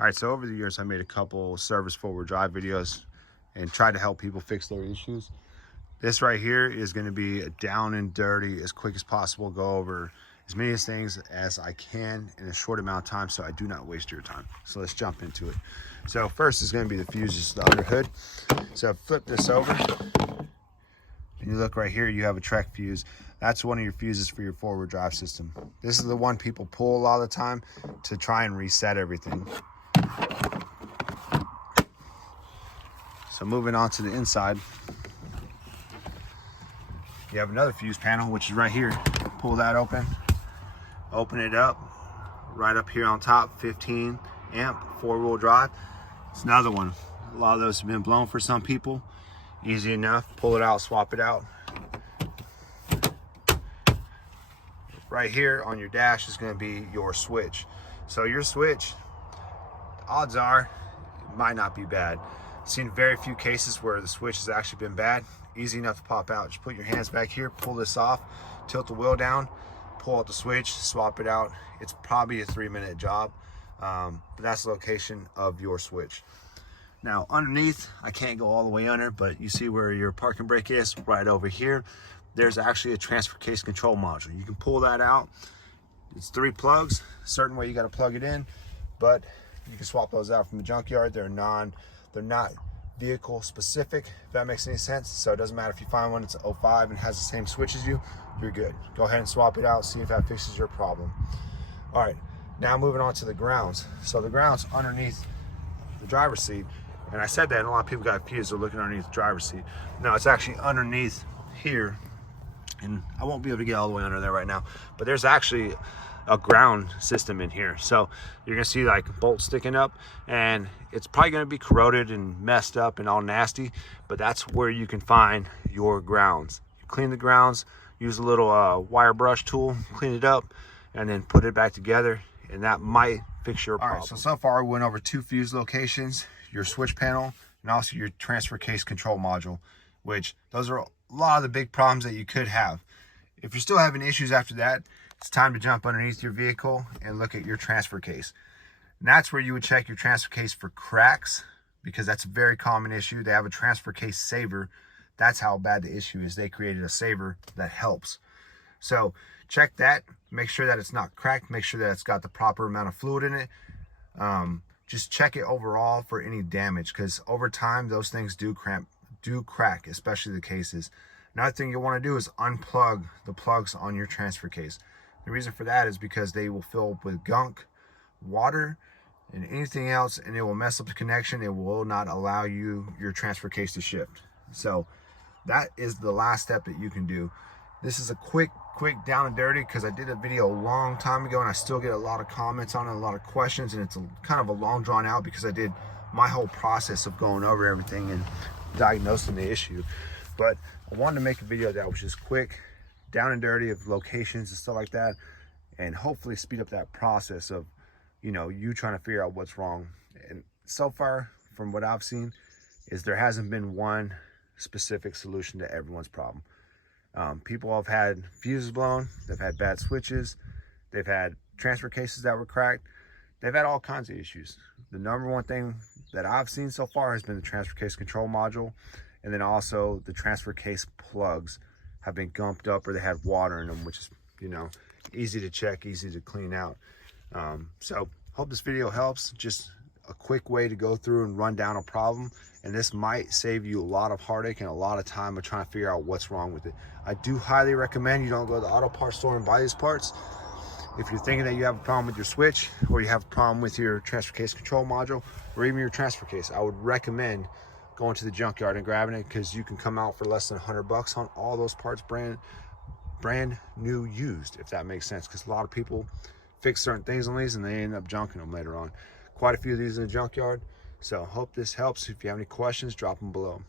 All right, so over the years, I made a couple service forward drive videos and tried to help people fix their issues. This right here is going to be a down and dirty, as quick as possible, go over as many things as I can in a short amount of time so I do not waste your time. So let's jump into it. So first is going to be the fuses, the under hood. So flip this over and you look right here, you have a Trek fuse. That's one of your fuses for your forward drive system. This is the one people pull a lot of the time to try and reset everything. So moving on to the inside, you have another fuse panel, which is right here. Pull that open it up. Right up here on top, 15 amp, 4-wheel drive. It's another one. A lot of those have been blown for some people. Easy enough, pull it out, swap it out. Right here on your dash is gonna be your switch. So your switch, odds are, it might not be bad. I've seen very few cases where the switch has actually been bad. Easy enough to pop out. Just put your hands back here, pull this off, tilt the wheel down, pull out the switch, swap it out. It's probably a 3-minute job, but that's the location of your switch. Now underneath, I can't go all the way under, but you see where your parking brake is, right over here. There's actually a transfer case control module. You can pull that out. It's 3 plugs. A certain way you got to plug it in, but you can swap those out from the junkyard. They're not vehicle specific, if that makes any sense. So it doesn't matter if you find one that's 05 and has the same switch as you, you're good. Go ahead and swap it out, see if that fixes your problem. All right, now moving on to the grounds. So the grounds underneath the driver's seat, and I said that and a lot of people got confused, they're looking underneath the driver's seat. No, it's actually underneath here, and I won't be able to get all the way under there right now, but there's actually a ground system in here. So you're gonna see like bolts sticking up, and it's probably gonna be corroded and messed up and all nasty, but that's where you can find your grounds. You clean the grounds, use a little wire brush tool, clean it up, and then put it back together, and that might fix your problem. All right, so far we went over 2 fuse locations, your switch panel, and also your transfer case control module, which those are a lot of the big problems that you could have. If you're still having issues after that, it's time to jump underneath your vehicle and look at your transfer case. And that's where you would check your transfer case for cracks, because that's a very common issue. They have a transfer case saver. That's how bad the issue is. They created a saver that helps. So check that, make sure that it's not cracked, make sure that it's got the proper amount of fluid in it. Just check it overall for any damage, because over time those things do crack, especially the cases. Another thing you'll want to do is unplug the plugs on your transfer case. The reason for that is because they will fill up with gunk, water, and anything else, and it will mess up the connection. It will not allow your transfer case to shift. So that is the last step that you can do. This is a quick down and dirty, because I did a video a long time ago and I still get a lot of comments on it, a lot of questions, and it's kind of a long drawn out, because I did my whole process of going over everything and diagnosing the issue. But I wanted to make a video that was just quick, down and dirty, of locations and stuff like that, and hopefully speed up that process of, you know, you trying to figure out what's wrong. And so far, from what I've seen, is there hasn't been one specific solution to everyone's problem. People have had fuses blown, they've had bad switches, they've had transfer cases that were cracked, they've had all kinds of issues. The number one thing that I've seen so far has been the transfer case control module, and then also the transfer case plugs have been gumped up, or they had water in them, which is, you know, easy to check, easy to clean out. So hope this video helps. Just a quick way to go through and run down a problem, and this might save you a lot of heartache and a lot of time of trying to figure out what's wrong with it. I do highly recommend you don't go to the auto parts store and buy these parts. If you're thinking that you have a problem with your switch, or you have a problem with your transfer case control module, or even your transfer case, I would recommend going to the junkyard and grabbing it, because you can come out for less than $100 on all those parts, brand new used, if that makes sense, because a lot of people fix certain things on these and they end up junking them later on. Quite a few of these in the junkyard. So hope this helps. If you have any questions, drop them below.